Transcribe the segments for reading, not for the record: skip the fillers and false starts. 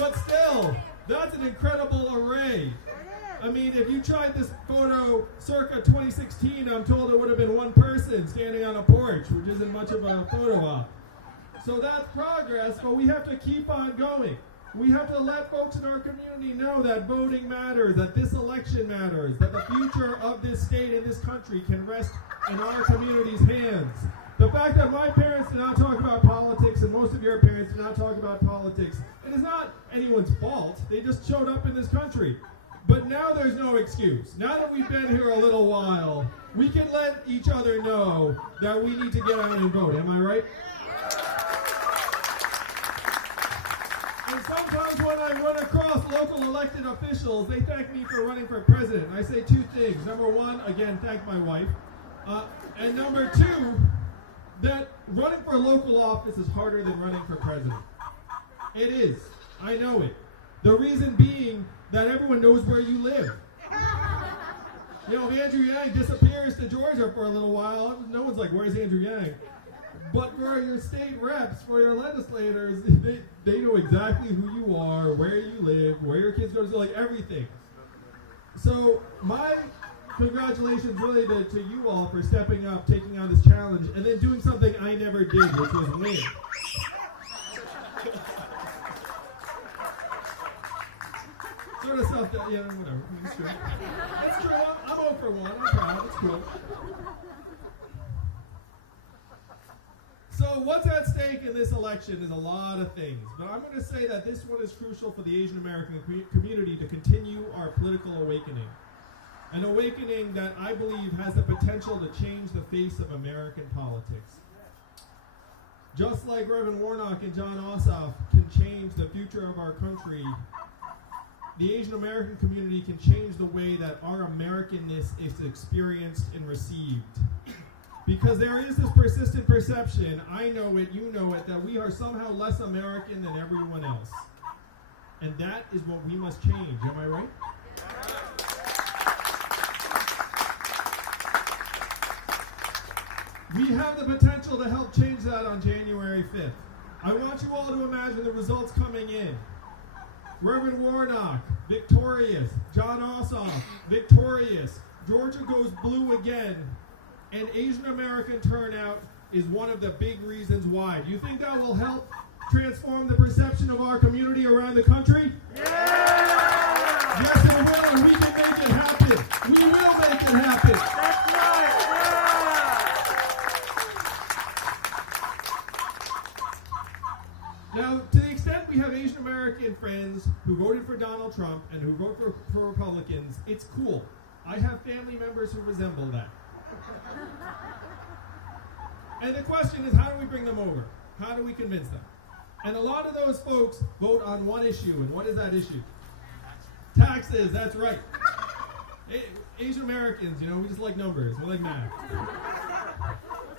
But still, that's an incredible array. I mean, if you tried this photo circa 2016, I'm told it would have been one person standing on a porch, which isn't much of a photo op. So that's progress, but we have to keep on going. We have to let folks in our community know that voting matters, that this election matters, that the future of this state and this country can rest in our community's hands. The fact that my parents did not talk about politics and most of your parents did not talk about politics, it is not anyone's fault. They just showed up in this country. But now there's no excuse. Now that we've been here a little while, we can let each other know that we need to get out and vote. Am I right? And sometimes when I run across local elected officials, they thank me for running for president. I say two things. Number one, again, thank my wife. And number two, that running for local office is harder than running for president. It is. I know it. The reason being that everyone knows where you live. You know, if Andrew Yang disappears to Georgia for a little while, no one's like, where's Andrew Yang? But for your state reps, for your legislators, they know exactly who you are, where you live, where your kids go to school, like everything. So my congratulations really to you all for stepping up, taking on this challenge, and then doing something I never did, which was win. Sort of stuff that, yeah, whatever. It's true. It's true. I'm 0 for 1. I'm proud. It's cool. So what's at stake in this election is a lot of things. But I'm going to say that this one is crucial for the Asian American community to continue our political awakening. An awakening that I believe has the potential to change the face of American politics. Just like Reverend Warnock and John Ossoff can change the future of our country, the Asian American community can change the way that our Americanness is experienced and received. Because there is this persistent perception, I know it, you know it, that we are somehow less American than everyone else. And that is what we must change, am I right? We have the potential to help change that on January 5th. I want you all to imagine the results coming in. Reverend Warnock, victorious. John Ossoff, victorious. Georgia goes blue again. And Asian American turnout is one of the big reasons why. Do you think that will help transform the perception of our community around the country? Yeah! Yes, it will, and we can make it happen. We will make it happen. That's right. Yeah! Now, to the extent we have Asian American friends who voted for Donald Trump and who vote for Republicans, it's cool. I have family members who resemble that. And the question is, how do we bring them over? How do we convince them? And a lot of those folks vote on one issue, and what is that issue? Taxes, that's right. Asian Americans, we just like numbers, we like math.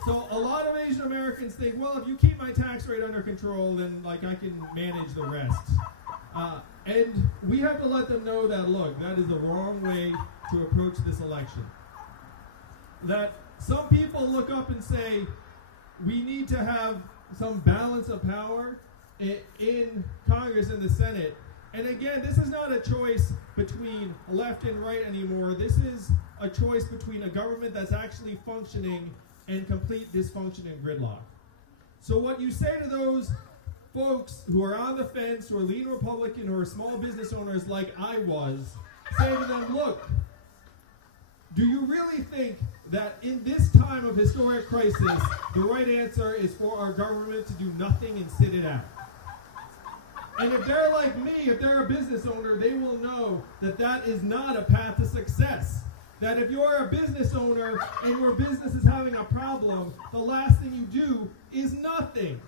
So a lot of Asian Americans think, well, if you keep my tax rate under control, then I can manage the rest. And we have to let them know that, look, that is the wrong way to approach this election. That some people look up and say, we need to have some balance of power in Congress and the Senate. And again, this is not a choice between left and right anymore. This is a choice between a government that's actually functioning and complete dysfunction and gridlock. So what you say to those folks who are on the fence, who are lean Republican, who are small business owners like I was, say to them, look, do you really think that in this time of historic crisis, the right answer is for our government to do nothing and sit it out? And if they're like me, if they're a business owner, they will know that that is not a path to success. That if you're a business owner and your business is having a problem, the last thing you do is nothing.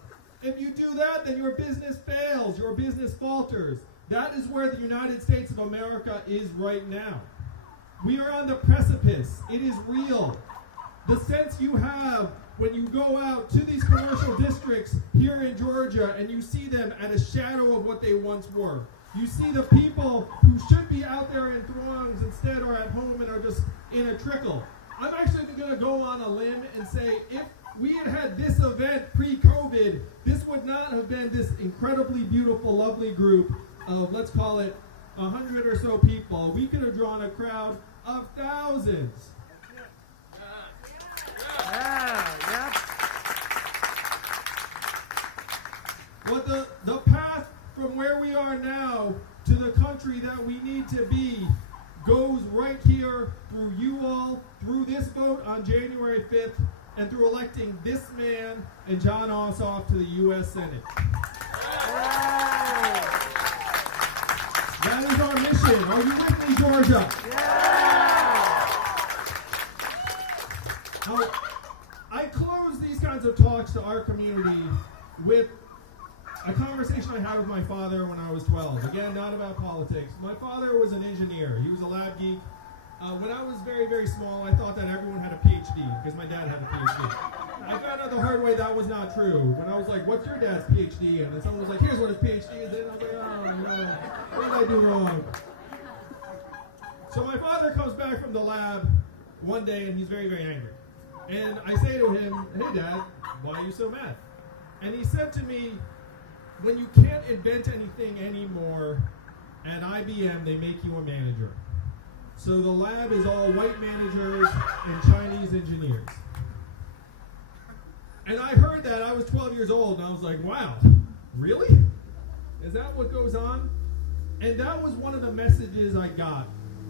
If you do that, then your business fails, your business falters. That is where the United States of America is right now. We are on the precipice. It is real. The sense you have when you go out to these commercial districts here in Georgia and you see them at a shadow of what they once were. You see the people who should be out there in throngs instead are at home and are just in a trickle. I'm actually going to go on a limb and say if we had had this event pre-COVID, this would not have been this incredibly beautiful, lovely group of let's call it 100 or so people, we could have drawn a crowd of thousands. But the path from where we are now to the country that we need to be goes right here through you all, through this vote on January 5th, and through electing this man and John Ossoff to the U.S. Senate. That is our mission. Are you with me, Georgia? Now, I close these kinds of talks to our community with a conversation I had with my father when I was 12. Again, not about politics. My father was an engineer. He was a lab geek. When I was very, very small, I thought that everyone had a PhD because my dad had a PhD. I found out the hard way that was not true. When I was like, what's your dad's PhD? And then someone was like, here's what his PhD is. And I was like, oh, no, what did I do wrong? So my father comes back from the lab one day, and he's very, very angry. And I say to him, hey, Dad, why are you so mad? And he said to me, when you can't invent anything anymore, at IBM, they make you a manager. So the lab is all white managers and Chinese engineers. And I heard that. I was 12 years old, and I was like, wow, really? Is that what goes on? And that was one of the messages I got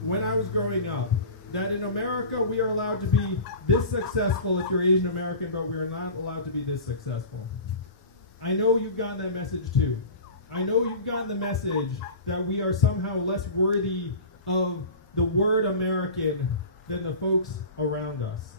when I was growing up, that in America, we are allowed to be this successful if you're Asian American, but we are not allowed to be this successful. I know you've gotten that message too. I know you've gotten the message that we are somehow less worthy of the word American than the folks around us.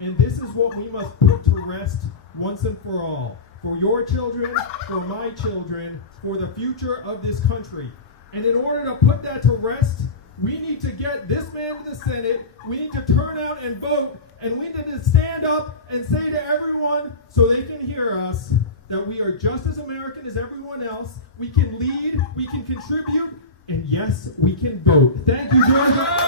And this is what we must put to rest once and for all. For your children, for my children, for the future of this country. And in order to put that to rest, we need to get this man to the Senate, we need to turn out and vote, and we need to stand up and say to everyone so they can hear us that we are just as American as everyone else. We can lead, we can contribute, and yes, we can vote. Thank you, Georgia.